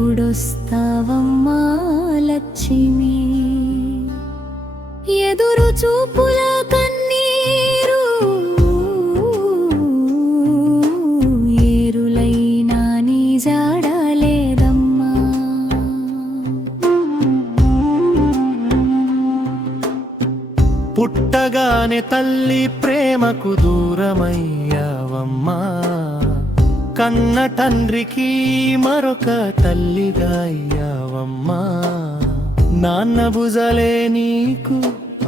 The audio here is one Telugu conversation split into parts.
ఎప్పుడొస్తావమ్మా లక్ష్మి ఎదురు చూపుల కన్నీరు ఏరులైనా నీ జాడలేదమ్మా పుట్టగానే తల్లి ప్రేమకు దూరమయ్యావమ్మా కన్న తండ్రికి మరొక తల్లిగా అయ్యావమ్మా నాన్న భుజలే నీకు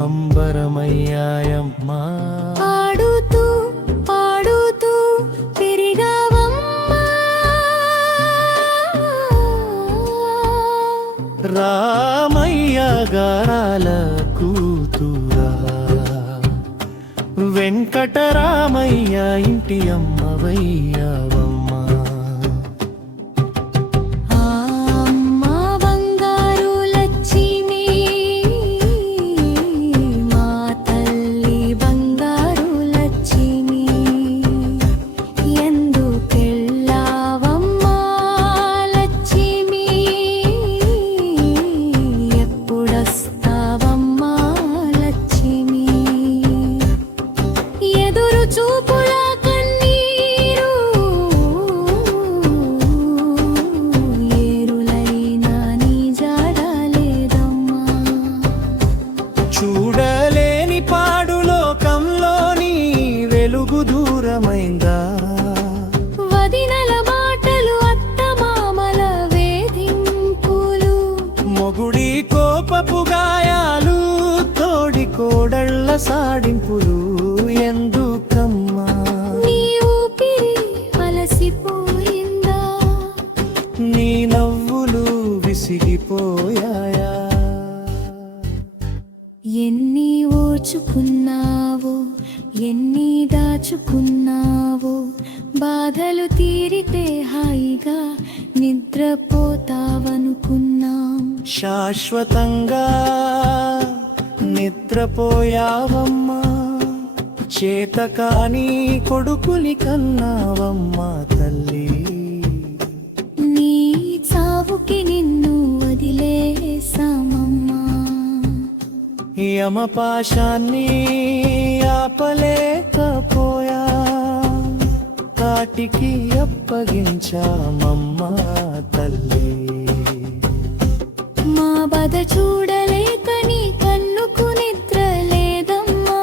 అంబరమయ్యాయమ్మా పాడుతూ పాడుతూ పెరిగావమ్మా రామయ్య గారాల కూతురా వెంకటరామయ్య ఇంటి అమ్మవయ్యావమ్మా అమ్మా బంగారు లక్ష్మి మా తల్లి బంగారు లక్ష్మి ఎందుకెళ్ళావమ్మా లక్ష్మి ఎప్పుడొస్తావమ్మా లక్ష్మి ఎదురు చూపుల కన్నీరు ఏరులైనా నీ జాడలేదమ్మా చూడలేని పాడు లోకంలోని వెలుగు దూరమైందా వదినల మాటలు అత్తమామల వేధింపులు మొగుడి కోపపు గాయాలు తోడి కోడళ్ళ సాడింపులు ఎందుకమ్మా నీ ఊపిరి అలసిపోయిందా నీ నవ్వులు విసిగిపోయాయా ఎన్ని ఓచుకున్నావో ఎన్ని దాచుకున్నావో బాధలు తీరితే హాయిగా నిద్రపోతావనుకున్నాం శాశ్వతంగా నిద్రపోయావమ్మా చేతకాని కొడుకుని కన్నావమ్మా తల్లి నీ చావుకి నిన్ను వదిలేసామమ్మా యమపాశాన్ని ఆపలేకపోయా కాటికి అప్పగించామమ్మా తల్లి మా బాధ చూడలేక నీ కన్నుకు నిద్ర లేదమ్మా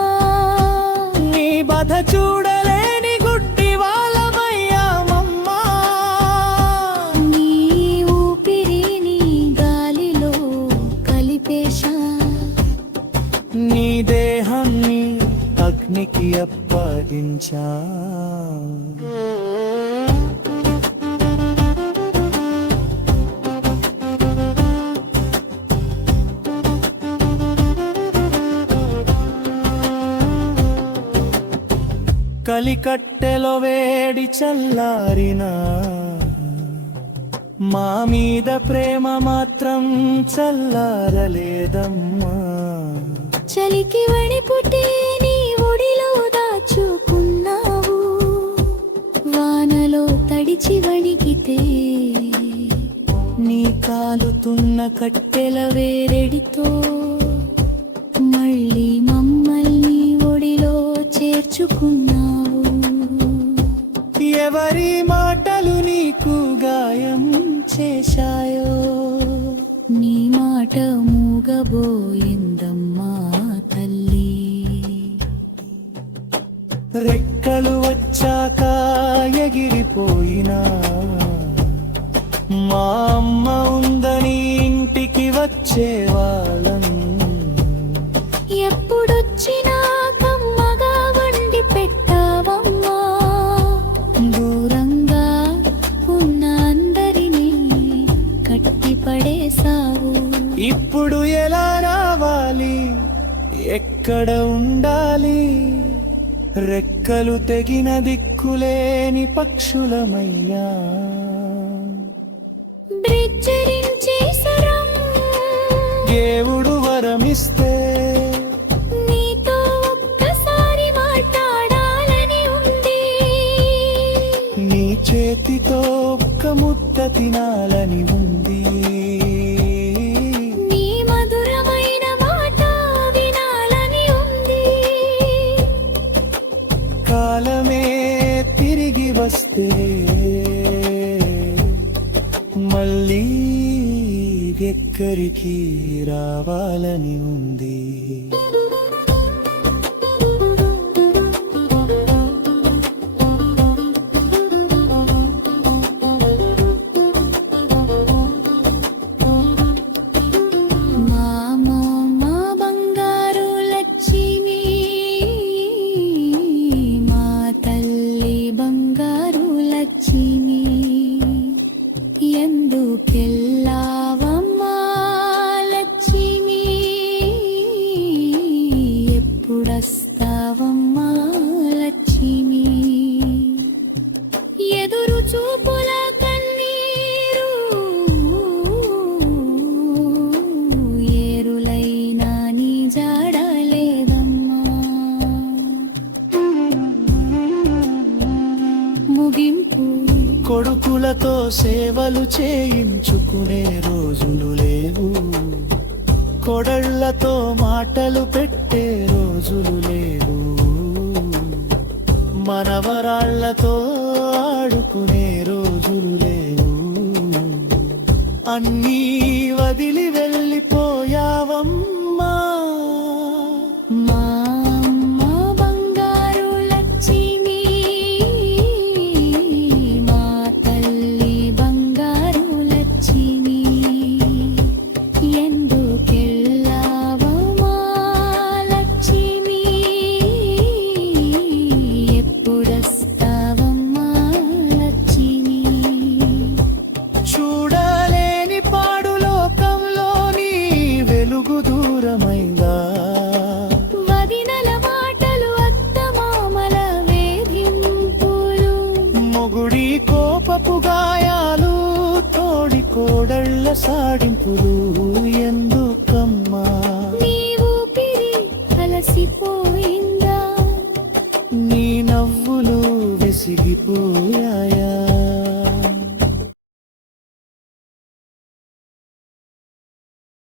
నీ బాధ చూడలేని గుడ్డి వాళ్ళమయ్యామమ్మా నీ ఊపిరి నీ గాలిలో కలిపేశా నీ దేహాన్ని అగ్నికి అప్పగించా కలికట్టెలో వేడి చల్లారినా మా మీద ప్రేమ మాత్రం చల్లారలేదమ్మా చలికి వణిపుటే నీ ఒడిలో దాచుకున్నావు వానలో తడిచి వణికితే నీ కాలుతున్న కట్టెల వేరెడితో మళ్ళీ మమ్మల్ని ఒడిలో చేర్చుకున్నావు ఎవరి మాటలు నీకు గాయం చేశాయో నీ మాట మూగబోయిందమ్మా తల్లి రెక్కలు వచ్చాక ఎగిరిపోయినా మా అమ్మ ఉందని ఇంటికి వచ్చేవాళ్ళం ఎప్పుడొచ్చినా కమ్మగా వండి పెట్టావమ్మా దూరంగా ఉన్న అందరినీ కట్టి పడేశావు ఇప్పుడు ఎలా రావాలి ఎక్కడ ఉండాలి రెక్కలు తెగిన దిక్కులేని పక్షులమయ్యా బ్రిడ్జరించేసరం దేవుడు వరమిస్తే నీతో ఒక్కసారి మాట్లాడాలని ఉంది నీ చేతితో ఒక్క ముద్ద తినాలని ఉంది. నీ మధురమైన మాట వినాలని ఉంది. కాలమే తిరిగి వస్తే మళ్ళీ ఎక్కడికి రావాలని ఉంది. మా బంగారు లక్ష్మి, మా తల్లి బంగారు లక్ష్మి, ఎందుకెళ్ళావమ్మా లక్ష్మి, ఎప్పుడొస్తావమ్మా లక్ష్మి. ఎదురు చూపుల కన్నీరు ఏరులైనా నీ జాడలేదమ్మా. ముగింపు కొడుకులతో సేవలు చేయించుకునే రోజులు లేవు, కొడళ్లతో మాటలు పెట్టే రోజులు లేవు, మనవరాళ్లతో ఆడుకునే రోజులు లేవు. అన్నీ వదిలి వెళ్ళిపోయావమ్మా. మా అమ్మ బంగారు లక్ష్మి, మా తల్లి బంగారు లక్ష్మి, ఎందుకెళ్ళావమ్మా లక్ష్మి, ఎప్పుడొస్తావమ్మా లక్ష్మి. చూడలేని పాడు లోకంలోని వెలుగు దూరమైందా. వదినల మాటలు అత్తమామల వేధింపులు, మొగుడి కోపపు గాయాలు తోడి కోడళ్ళ సాడింపులు ఎందుకమ్మా. నీ ఊపిరి అలసిపోయిందా, నీ నవ్వులు విసిగిపోయా.